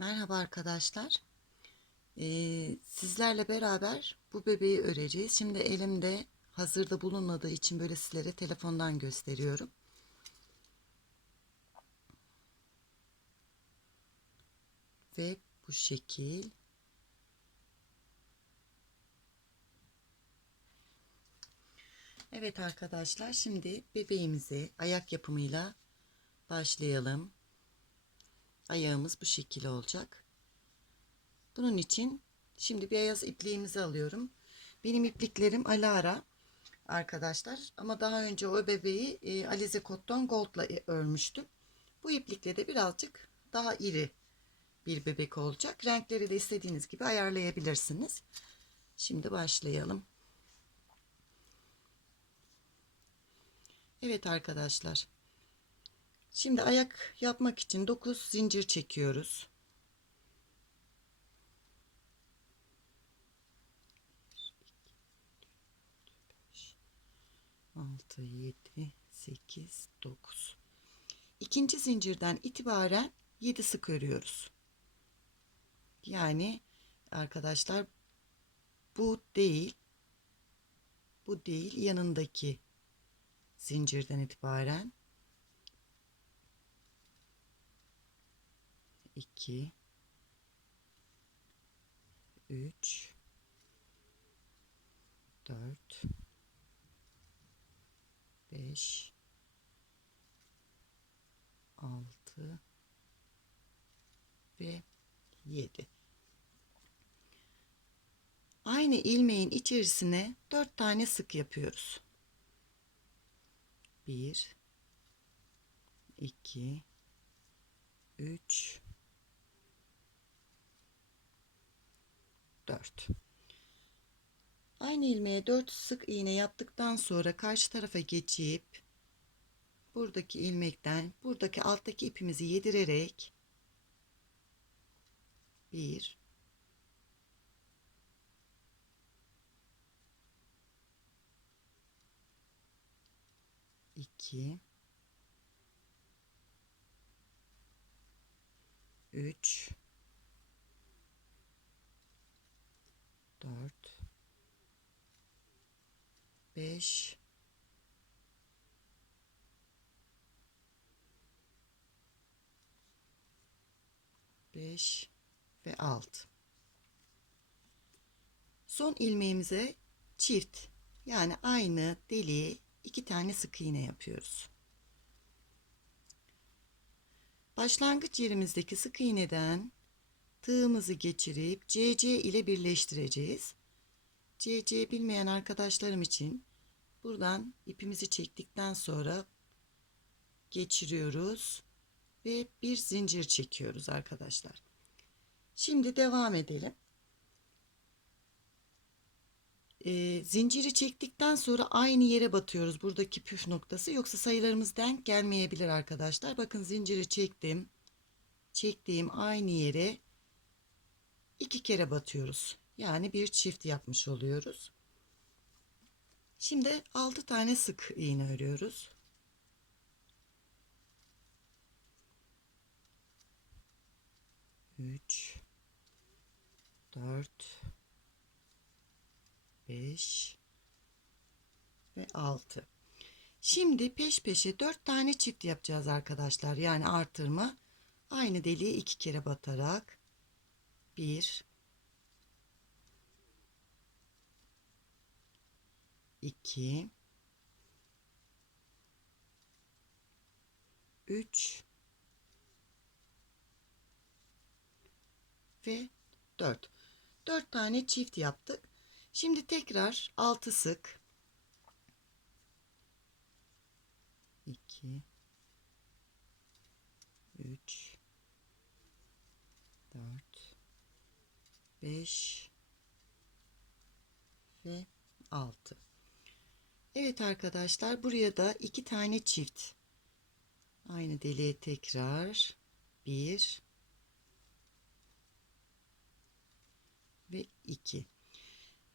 Merhaba arkadaşlar. Ee, sizlerle beraber bu bebeği öreceğiz. Şimdi elimde hazırda bulunmadığı için böyle sizlere telefondan gösteriyorum. Ve bu şekil. Evet arkadaşlar şimdi bebeğimizi ayak yapımıyla başlayalım. Ayağımız bu şekil olacak. Bunun için şimdi beyaz ipliğimizi alıyorum. Benim ipliklerim Alara arkadaşlar. Ama daha önce o bebeği e, Alize Cotton Gold'la e, örmüştüm. Bu iplikle de birazcık daha iri bir bebek olacak. Renkleri de istediğiniz gibi ayarlayabilirsiniz. Şimdi başlayalım. Evet arkadaşlar. Şimdi ayak yapmak için 9 zincir çekiyoruz. Altı, yedi, sekiz, dokuz. İkinci zincirden itibaren 7 sık örüyoruz. Yani arkadaşlar bu değil bu değil yanındaki zincirden itibaren 2 3 4 5 6 ve 7 Aynı ilmeğin içerisine 4 tane sık yapıyoruz. 1 2 3 4 Aynı ilmeğe 4 sık iğne yaptıktan sonra karşı tarafa geçip buradaki ilmekten buradaki alttaki ipimizi yedirerek 1 2 3 4 5 5 ve 6 son ilmeğimize çift yani aynı deliğe iki tane sık iğne yapıyoruz. Başlangıç yerimizdeki sık iğneden tığımızı geçirip CC ile birleştireceğiz. CC bilmeyen arkadaşlarım için buradan ipimizi çektikten sonra geçiriyoruz ve bir zincir çekiyoruz arkadaşlar. Şimdi devam edelim. E, zinciri çektikten sonra aynı yere batıyoruz. Buradaki püf noktası yoksa sayılarımız denk gelmeyebilir arkadaşlar. Bakın zinciri çektim. Çektiğim aynı yere iki kere batıyoruz. Yani bir çift yapmış oluyoruz. Şimdi 6 tane sık iğne örüyoruz. Üç, dört, beş ve altı. Şimdi peş peşe dört tane çift yapacağız arkadaşlar. Yani artırma. Aynı deliğe iki kere batarak bir. 2 3 ve 4 4 tane çift yaptık. Şimdi tekrar 6 sık. 2 3 4 5 ve 6 Evet arkadaşlar buraya da iki tane çift. Aynı deliğe tekrar bir ve iki.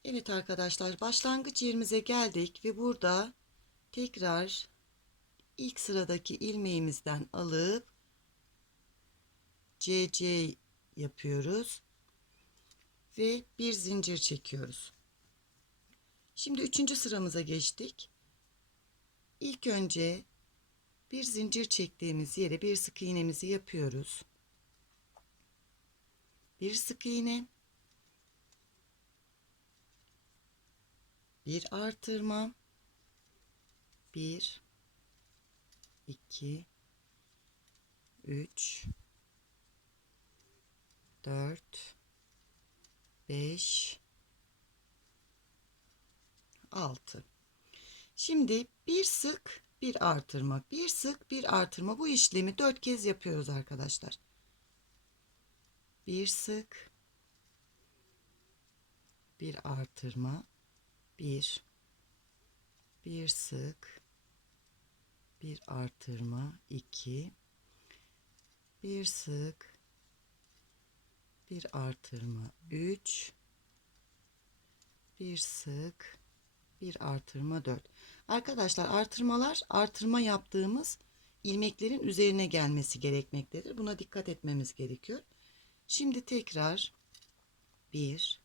Evet arkadaşlar başlangıç yerimize geldik ve burada tekrar ilk sıradaki ilmeğimizden alıp CC yapıyoruz ve bir zincir çekiyoruz. Şimdi üçüncü sıramıza geçtik. İlk önce bir zincir çektiğimiz yere bir sık iğnemizi yapıyoruz. Bir sık iğne, bir artırma, bir, iki, üç, dört, beş, altı. Şimdi bir sık bir artırma, bir sık bir artırma. Bu işlemi dört kez yapıyoruz arkadaşlar. Bir sık, bir artırma, bir, bir sık, bir artırma, iki, bir sık, bir artırma, üç, bir sık, bir artırma dört. Arkadaşlar artırmalar artırma yaptığımız ilmeklerin üzerine gelmesi gerekmektedir. Buna dikkat etmemiz gerekiyor. Şimdi tekrar 1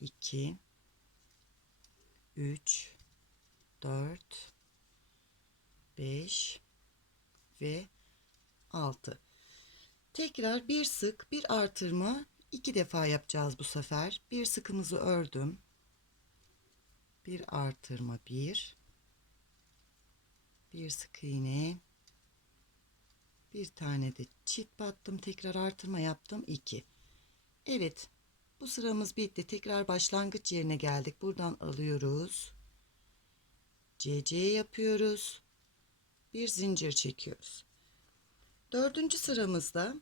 2 3 4 5 ve 6 tekrar bir sık bir artırma. İki defa yapacağız bu sefer. Bir sıkımızı ördüm. Bir artırma bir. Bir sık iğne. Bir tane de çift battım. Tekrar artırma yaptım. 2 Evet bu sıramız bitti. Tekrar başlangıç yerine geldik. Buradan alıyoruz. CC yapıyoruz. Bir zincir çekiyoruz dördüncü sıramızda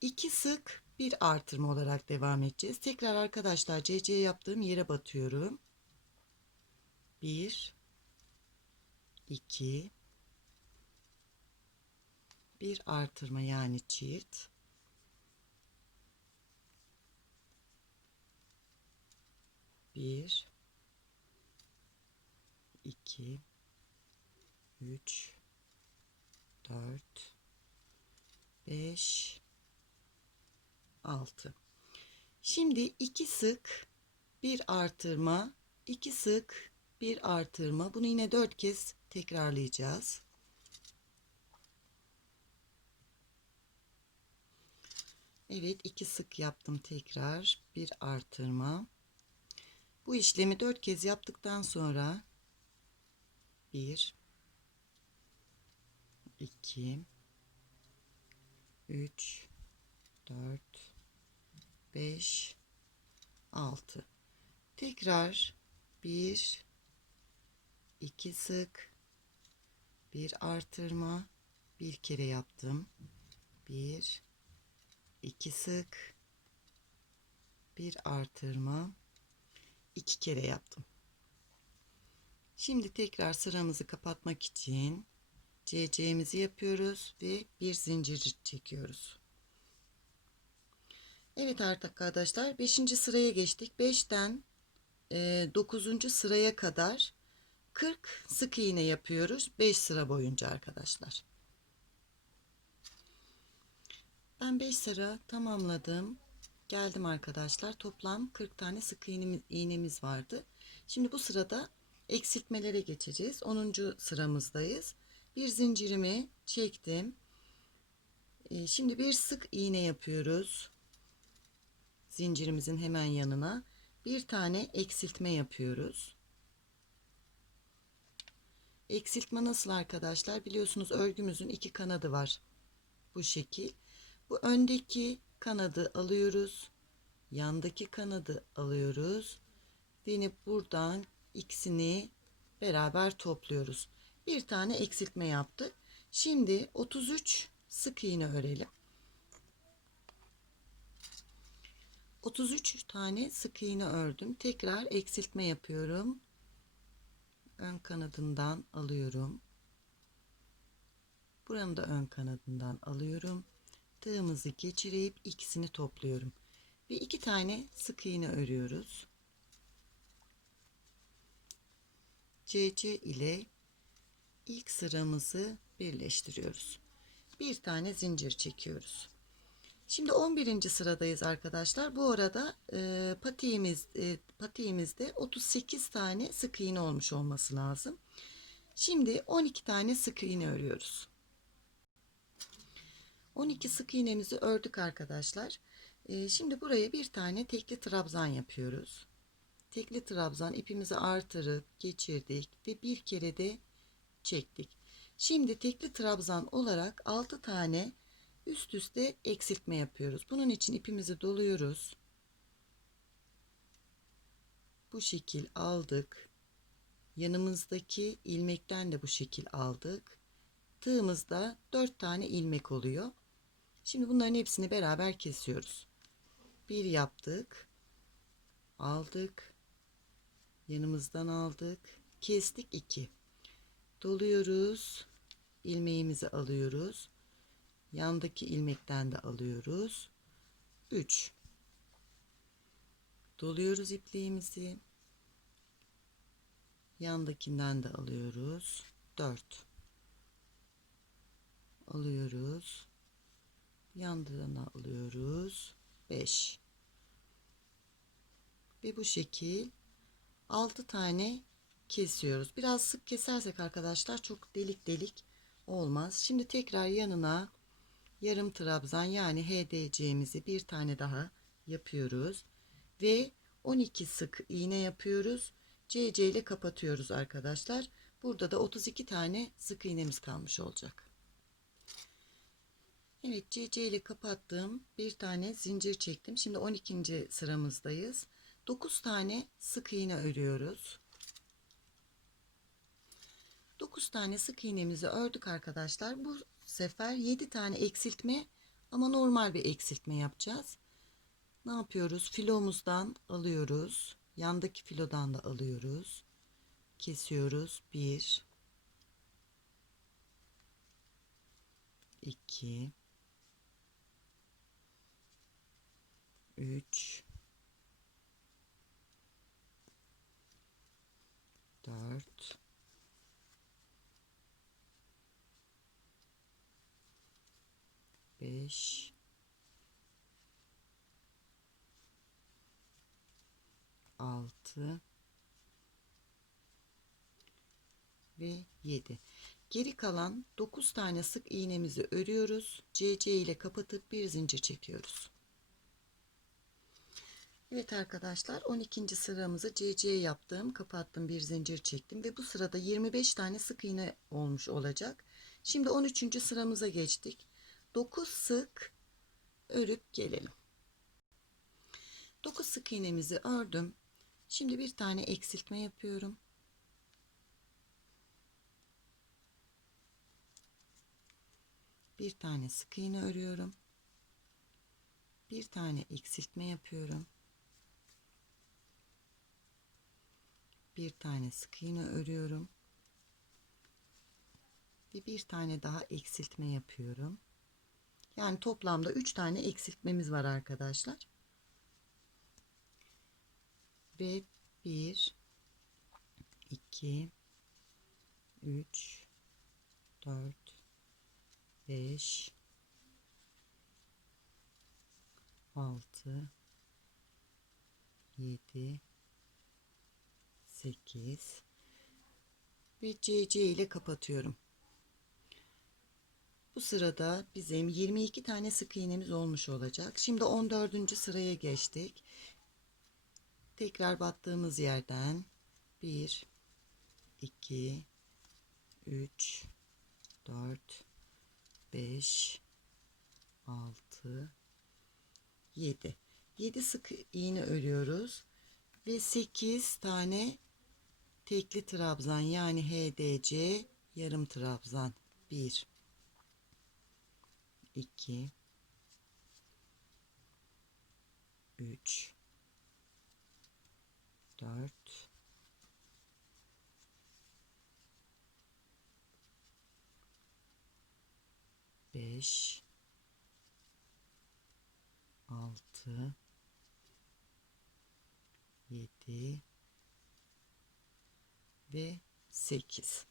iki sık bir artırma olarak devam edeceğiz. Tekrar arkadaşlar CC yaptığım yere batıyorum. 1 2 bir artırma yani çift. Bir iki üç dört beş altı. Şimdi iki sık bir artırma iki sık bir artırma. Bunu yine dört kez tekrarlayacağız. Evet iki sık yaptım tekrar. Bir artırma. Bu işlemi dört kez yaptıktan sonra bir iki üç dört beş altı. Tekrar bir iki sık bir artırma bir kere yaptım. Bir iki sık bir artırma iki kere yaptım. Şimdi tekrar sıramızı kapatmak için CC'mizi yapıyoruz ve bir zincir çekiyoruz Evet arkadaşlar 5. sıraya geçtik 5'ten 9. sıraya kadar 40 sık iğne yapıyoruz 5 sıra boyunca arkadaşlar. Ben 5 sıra tamamladım. Geldim arkadaşlar. Toplam 40 tane sık iğnemiz vardı. Şimdi bu sırada eksiltmelere geçeceğiz. 10. sıramızdayız. Bir zincirimi çektim. Ee, şimdi bir sık iğne yapıyoruz. Zincirimizin hemen yanına bir tane eksiltme yapıyoruz. Eksiltme nasıl arkadaşlar? Biliyorsunuz örgümüzün iki kanadı var. Bu şekil. Bu öndeki kanadı alıyoruz. Yandaki kanadı alıyoruz. Ve buradan ikisini beraber topluyoruz. Bir tane eksiltme yaptık. Şimdi 33 sık iğne örelim. 33 tane sık iğne ördüm. Tekrar eksiltme yapıyorum. Ön kanadından alıyorum. Buranın da ön kanadından alıyorum. Tığımızı geçirip ikisini topluyorum. Ve iki tane sık iğne örüyoruz. CC ile ilk sıramızı birleştiriyoruz. Bir tane zincir çekiyoruz. Şimdi 11. sıradayız arkadaşlar. Bu arada e, patiğimiz e, patiğimizde 38 tane sık iğne olmuş olması lazım. Şimdi 12 tane sık iğne örüyoruz. 12 sık iğnemizi ördük arkadaşlar. E, şimdi buraya bir tane tekli trabzan yapıyoruz. Tekli trabzan ipimizi artırıp geçirdik ve bir kere de çektik. Şimdi tekli trabzan olarak 6 tane üst üste eksiltme yapıyoruz. Bunun için ipimizi doluyoruz. Bu şekil aldık. Yanımızdaki ilmekten de bu şekil aldık. Tığımızda 4 tane ilmek oluyor. Şimdi bunların hepsini beraber kesiyoruz. Bir yaptık. Aldık. Yanımızdan aldık. Kestik 2. Doluyoruz. ilmeğimizi alıyoruz. Yandaki ilmekten de alıyoruz. 3. Doluyoruz ipliğimizi. Yandakinden de alıyoruz. 4. Alıyoruz. Yandan alıyoruz. 5. Ve bu şekil 6 tane kesiyoruz. Biraz sık kesersek arkadaşlar çok delik delik olmaz. Şimdi tekrar yanına yarım trabzan yani HDC'mizi bir tane daha yapıyoruz. Ve 12 sık iğne yapıyoruz. CC ile kapatıyoruz arkadaşlar. Burada da 32 tane sık iğnemiz kalmış olacak. Evet CC ile kapattım. Bir tane zincir çektim. Şimdi 12. sıramızdayız. 9 tane sık iğne örüyoruz. 9 tane sık iğnemizi ördük arkadaşlar. Bu sefer 7 tane eksiltme ama normal bir eksiltme yapacağız. Ne yapıyoruz? Filomuzdan alıyoruz. Yandaki filodan da alıyoruz. Kesiyoruz. 1 2 3 4 5 6 ve 7 geri kalan 9 tane sık iğnemizi örüyoruz. CC ile kapatıp bir zincir çekiyoruz. Evet arkadaşlar 12. sıramızı CC yaptım. Kapattım bir zincir çektim ve bu sırada 25 tane sık iğne olmuş olacak. Şimdi 13. sıramıza geçtik 9 sık örüp gelelim. 9 sık iğnemizi ördüm. Şimdi bir tane eksiltme yapıyorum. Bir tane sık iğne örüyorum. Bir tane eksiltme yapıyorum. Bir tane sık iğne örüyorum. Ve bir tane daha eksiltme yapıyorum. Yani toplamda 3 tane eksiltmemiz var arkadaşlar. Ve 1 2 3 4 5 6 7 8 ve CC ile kapatıyorum. Bu sırada bizim 22 tane sık iğnemiz olmuş olacak. Şimdi 14. sıraya geçtik. Tekrar battığımız yerden 1 2 3 4 5 6 7 7 sık iğne örüyoruz ve 8 tane tekli trabzan yani HDC yarım trabzan 1 2 3 4 5 6 7 ve 8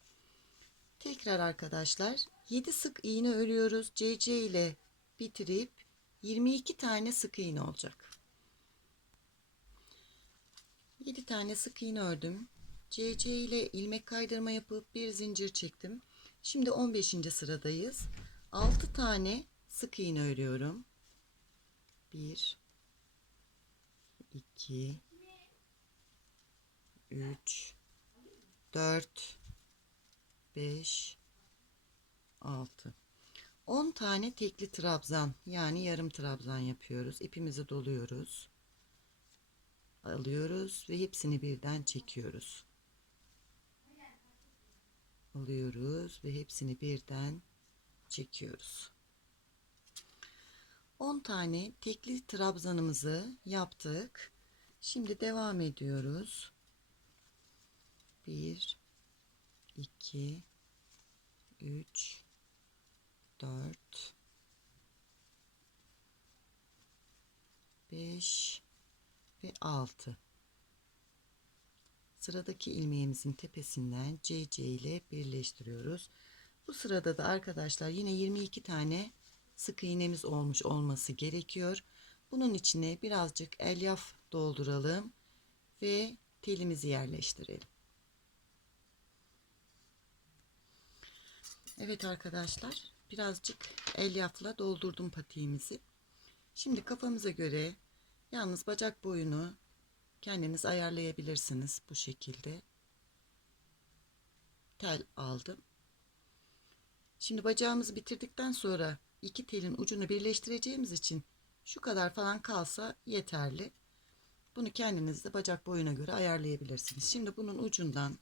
Tekrar arkadaşlar 7 sık iğne örüyoruz. CC ile bitirip 22 tane sık iğne olacak. 7 tane sık iğne ördüm. CC ile ilmek kaydırma yapıp bir zincir çektim. Şimdi 15. sıradayız. 6 tane sık iğne örüyorum. 1 2 3 4 5 6 10 tane tekli trabzan yani yarım trabzan yapıyoruz. İpimizi doluyoruz. Alıyoruz ve hepsini birden çekiyoruz. Alıyoruz ve hepsini birden çekiyoruz. 10 tane tekli trabzanımızı yaptık. Şimdi devam ediyoruz. 1 2 3 4 5 ve 6 sıradaki ilmeğimizin tepesinden CC ile birleştiriyoruz. Bu sırada da arkadaşlar yine 22 tane sık iğnemiz olmuş olması gerekiyor. Bunun içine birazcık elyaf dolduralım ve telimizi yerleştirelim. Evet arkadaşlar birazcık elyafla doldurdum patiğimizi. Şimdi kafamıza göre yalnız bacak boyunu kendiniz ayarlayabilirsiniz bu şekilde. Tel aldım. Şimdi bacağımızı bitirdikten sonra iki telin ucunu birleştireceğimiz için şu kadar falan kalsa yeterli. Bunu kendiniz de bacak boyuna göre ayarlayabilirsiniz. Şimdi bunun ucundan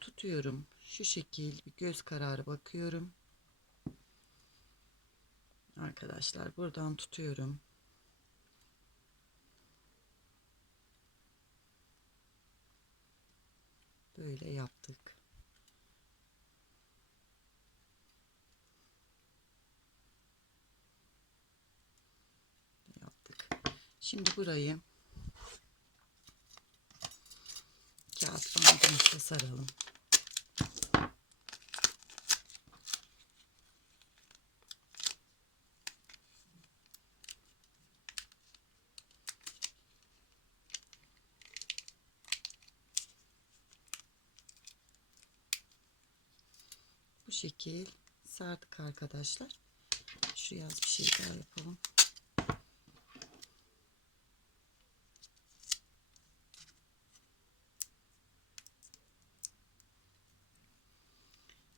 tutuyorum. Şu şekil bir göz kararı bakıyorum. Arkadaşlar buradan tutuyorum. Böyle yaptık. Yaptık. Şimdi burayı kağıt bandımızla saralım. Şekil sardık arkadaşlar. Şuraya az bir şey daha yapalım.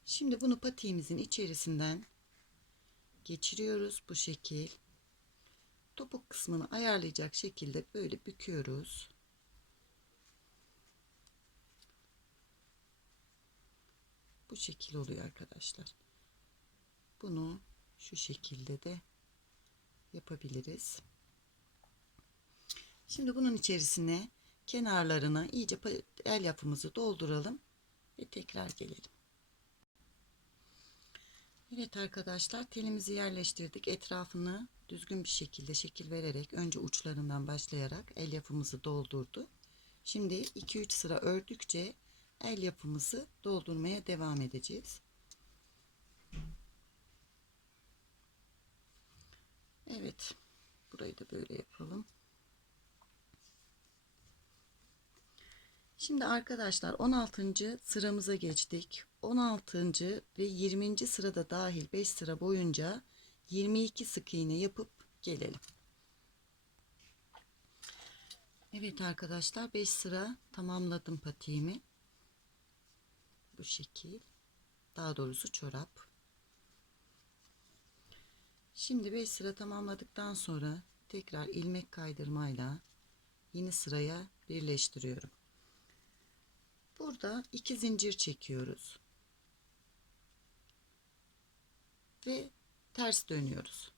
Şimdi bunu patiğimizin içerisinden geçiriyoruz bu şekil. Topuk kısmını ayarlayacak şekilde böyle büküyoruz. Bu şekil oluyor arkadaşlar. Bunu şu şekilde de yapabiliriz. Şimdi bunun içerisine kenarlarına iyice el yapımızı dolduralım ve tekrar gelelim. Evet arkadaşlar telimizi yerleştirdik. Etrafını düzgün bir şekilde şekil vererek önce uçlarından başlayarak el yapımızı doldurdu. Şimdi 2-3 sıra ördükçe el yapımızı doldurmaya devam edeceğiz. Evet. Burayı da böyle yapalım. Şimdi arkadaşlar 16. sıramıza geçtik. 16. ve 20. sırada dahil 5 sıra boyunca 22 sık iğne yapıp gelelim. Evet arkadaşlar 5 sıra tamamladım patiğimi. Bu şekil. Daha doğrusu çorap. Şimdi 5 sıra tamamladıktan sonra tekrar ilmek kaydırmayla yeni sıraya birleştiriyorum. Burada iki zincir çekiyoruz. Ve ters dönüyoruz.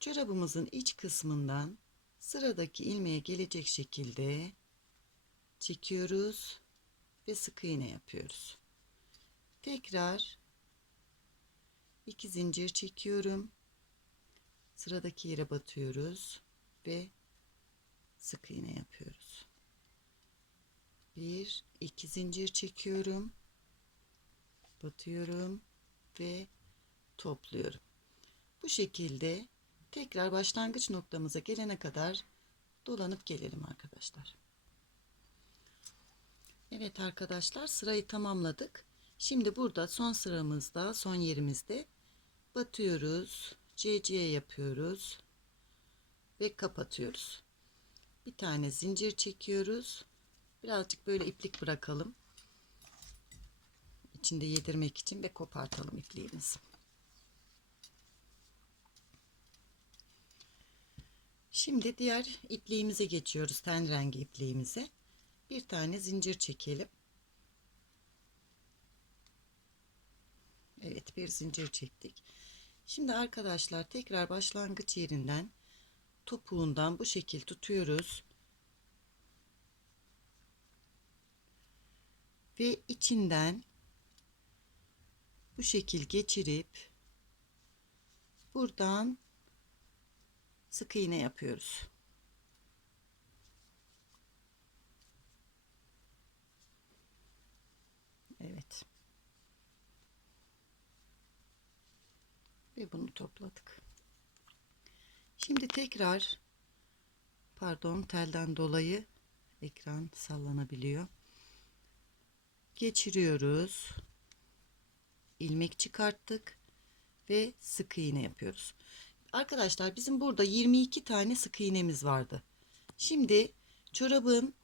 Çorabımızın iç kısmından sıradaki ilmeğe gelecek şekilde çekiyoruz ve sık iğne yapıyoruz. Tekrar iki zincir çekiyorum. Sıradaki yere batıyoruz ve sık iğne yapıyoruz. Bir, iki zincir çekiyorum. Batıyorum ve topluyorum. Bu şekilde tekrar başlangıç noktamıza gelene kadar dolanıp gelelim arkadaşlar. Evet arkadaşlar sırayı tamamladık. Şimdi burada son sıramızda son yerimizde batıyoruz. CC yapıyoruz ve kapatıyoruz. Bir tane zincir çekiyoruz. Birazcık böyle iplik bırakalım. İçinde yedirmek için ve kopartalım ipliğimizi. Şimdi diğer ipliğimize geçiyoruz. Ten rengi ipliğimize. Bir tane zincir çekelim. Evet bir zincir çektik. Şimdi arkadaşlar tekrar başlangıç yerinden topuğundan bu şekil tutuyoruz. Ve içinden bu şekil geçirip buradan sık iğne yapıyoruz. Evet. Ve bunu topladık. Şimdi tekrar pardon telden dolayı ekran sallanabiliyor. Geçiriyoruz. ilmek çıkarttık ve sık iğne yapıyoruz. Arkadaşlar bizim burada 22 tane sık iğnemiz vardı. Şimdi çorabın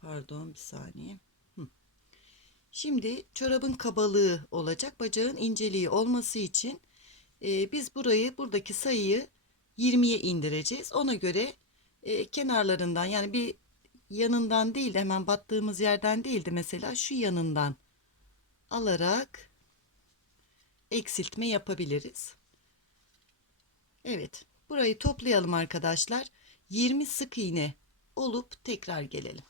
pardon bir saniye. Şimdi çorabın kabalığı olacak. Bacağın inceliği olması için e, biz burayı buradaki sayıyı 20'ye indireceğiz. Ona göre e, kenarlarından yani bir yanından değil de hemen battığımız yerden değildi mesela şu yanından alarak eksiltme yapabiliriz. Evet burayı toplayalım arkadaşlar. 20 sık iğne olup tekrar gelelim.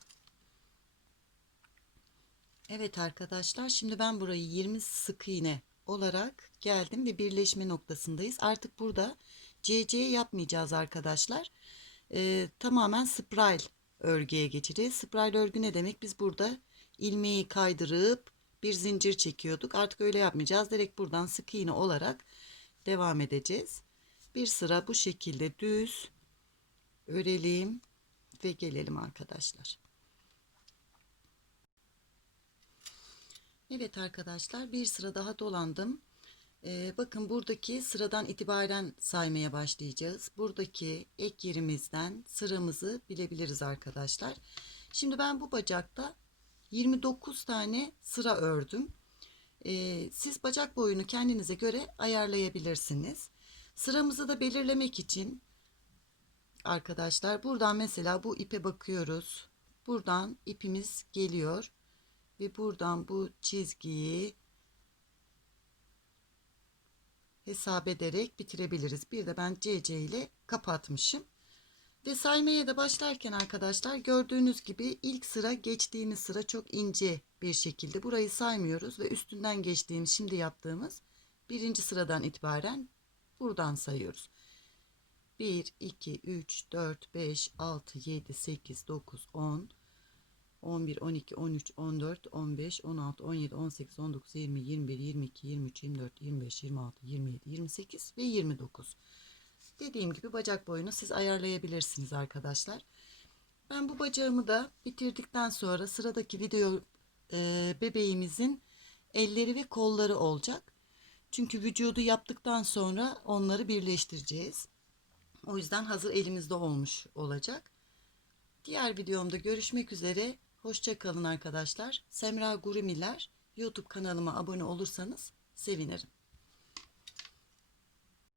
Evet arkadaşlar şimdi ben burayı 20 sık iğne olarak geldim ve birleşme noktasındayız. Artık burada CC yapmayacağız arkadaşlar. Ee, tamamen spiral örgüye geçeceğiz. Spiral örgü ne demek? Biz burada ilmeği kaydırıp bir zincir çekiyorduk. Artık öyle yapmayacağız. Direkt buradan sık iğne olarak devam edeceğiz. Bir sıra bu şekilde düz örelim ve gelelim arkadaşlar. Evet arkadaşlar bir sıra daha dolandım. Ee, bakın buradaki sıradan itibaren saymaya başlayacağız. Buradaki ek yerimizden sıramızı bilebiliriz arkadaşlar. Şimdi ben bu bacakta 29 tane sıra ördüm. Ee, siz bacak boyunu kendinize göre ayarlayabilirsiniz. Sıramızı da belirlemek için arkadaşlar buradan mesela bu ipe bakıyoruz. Buradan ipimiz geliyor ve buradan bu çizgiyi hesap ederek bitirebiliriz. Bir de ben CC ile kapatmışım. Ve saymaya da başlarken arkadaşlar gördüğünüz gibi ilk sıra geçtiğimiz sıra çok ince bir şekilde burayı saymıyoruz ve üstünden geçtiğimiz şimdi yaptığımız birinci sıradan itibaren buradan sayıyoruz. 1, 2, 3, 4, 5, 6, 7, 8, 9, 10, 11, 12, 13, 14, 15, 16, 17, 18, 19, 20, 21, 22, 23, 24, 25, 26, 27, 28 ve 29. Dediğim gibi bacak boyunu siz ayarlayabilirsiniz arkadaşlar. Ben bu bacağımı da bitirdikten sonra sıradaki video e, bebeğimizin elleri ve kolları olacak. Çünkü vücudu yaptıktan sonra onları birleştireceğiz. O yüzden hazır elimizde olmuş olacak. Diğer videomda görüşmek üzere. Hoşça kalın arkadaşlar. Semra Gurimiler YouTube kanalıma abone olursanız sevinirim.